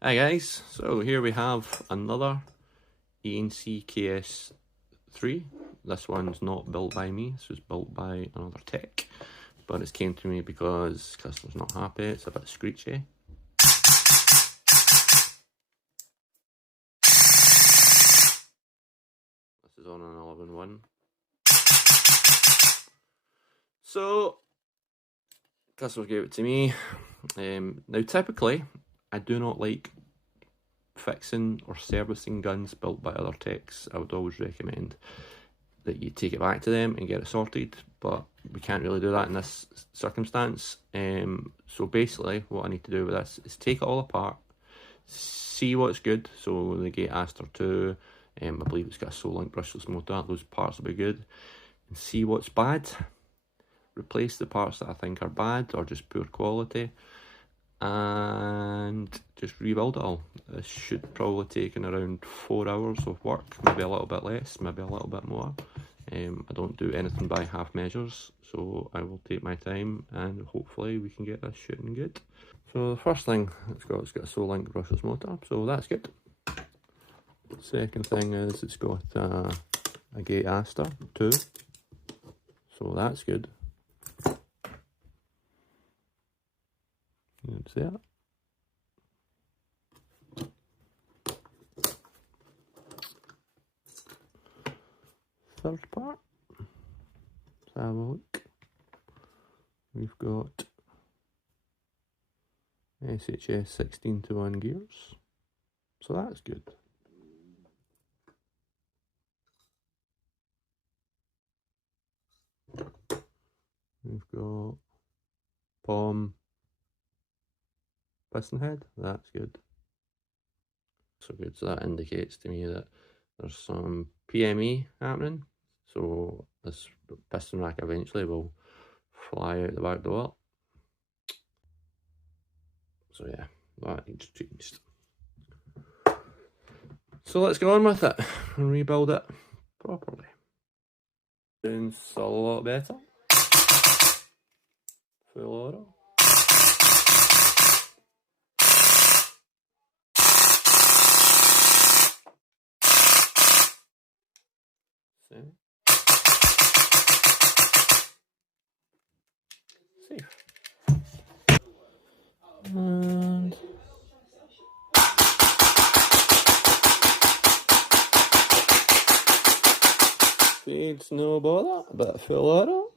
Hi guys, so here we have another ENC KS3. This one's not built by me, this was built by another tech, but it's came to me because customer's not happy, it's a bit screechy. This is on an 11.1. So, customer gave it to me. Now typically, I do not like fixing or servicing guns built by other techs. I would always recommend that you take it back to them and get it sorted, but we can't really do that in this circumstance. So basically what I need to do with this is take it all apart, see what's good. So the Gate Aster 2, I believe it's got a Solink brushless motor, those parts will be good, and see what's bad, replace the parts that I think are bad or just poor quality, and just rebuild it all. This should probably take in around 4 hours of work, maybe a little bit less, maybe a little bit more. I don't do anything by half measures, so I will take my time and hopefully we can get this shooting good. So the first thing it's got a Solink brushless motor, so that's good. Second thing is it's got a Gate Aster 2, so that's good. It's there. Third part, let's have a look. We've got SHS 16:1 gears, so that's good. We've got POM piston head, that's good. So good, so that indicates to me that there's some PME happening, so this piston rack eventually will fly out the back door. So yeah, that needs changed. So let's go on with it and rebuild it properly. Sounds a lot better. Full auto. Safe. And speed's no bother, but full auto.